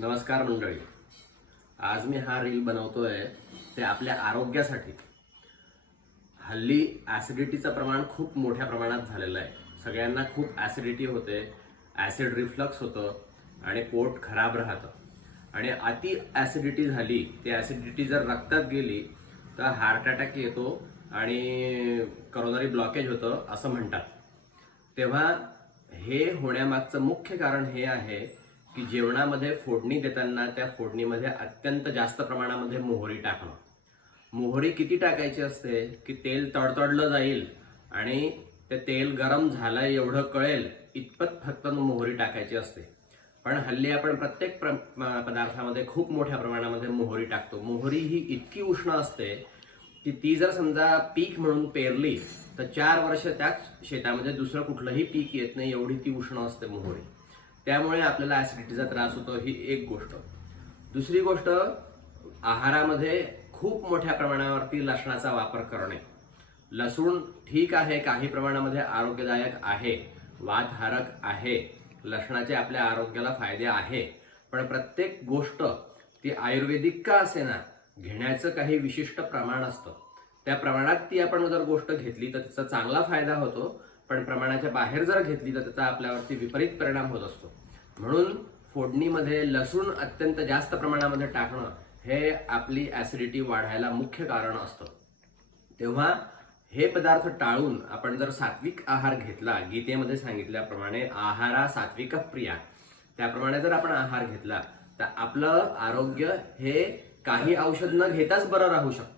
नमस्कार मंडळी. आज मी हा रील बनवतोय ते आपल्या आरोग्यासाठी. हल्ली ॲसिडिटीचं प्रमाण खूप मोठ्या प्रमाणात झालेलं आहे. सगळ्यांना खूप ॲसिडिटी होते, ॲसिड रिफ्लक्स होतं आणि पोट खराब राहतं. आणि अति ॲसिडिटी झाली, ती ॲसिडिटी जर रक्तात गेली तर हार्ट अटॅक येतो आणि करोनरी ब्लॉकेज होतं असं म्हणतात. तेव्हा हे होण्यामागचं मुख्य कारण हे आहे की जेवणामध्ये फोडणी देताना त्या फोडणीमध्ये अत्यंत जास्त प्रमाणामध्ये मोहरी टाकणं. मोहरी किती टाकायची असते की तेल तडतडलं जाईल आणि ते तेल गरम झालं एवढं कळेल इतपत फक्त मोहरी टाकायची असते. पण हल्ली आपण प्रत्येक पदार्थामध्ये खूप मोठ्या प्रमाणामध्ये मोहरी टाकतो. मोहरी ही इतकी उष्ण असते की ती जर समजा पीक म्हणून पेरली तर 4 वर्ष त्याच शेतामध्ये दुसरं कुठलंही पीक येत नाही, एवढी ती उष्ण असते मोहरी. त्यामुळे आपल्याला ॲसिडिटीचा त्रास होतो, ही एक गोष्ट. दुसरी गोष्ट, आहारामध्ये खूप मोठ्या प्रमाणावरती लसणाचा वापर करणे. लसूण ठीक आहे, काही प्रमाणामध्ये आरोग्यदायक आहे, वातहारक आहे, लसणाचे आपल्या आरोग्याला फायदे आहे. पण प्रत्येक गोष्ट ती आयुर्वेदिक का असेना घेण्याचं काही विशिष्ट प्रमाण असतं. त्या प्रमाणात ती आपण जर गोष्ट घेतली तर त्याचा चांगला फायदा होतो, पण प्रमाणाच्या बाहेर जर घेतली तर त्याचा आपल्यावरती विपरीत परिणाम होत असतो. म्हणून फोडणीमध्ये लसूण अत्यंत जास्त प्रमाणामध्ये टाकणं हे आपली ॲसिडिटी वाढायला मुख्य कारण असतं. तेव्हा हे पदार्थ टाळून आपण जर सात्विक आहार घेतला, गीतेमध्ये सांगितल्याप्रमाणे आहारा सात्विक प्रिया, त्याप्रमाणे जर आपण आहार घेतला तर आपलं आरोग्य हे काही औषध न घेताच बरं राहू शकतं.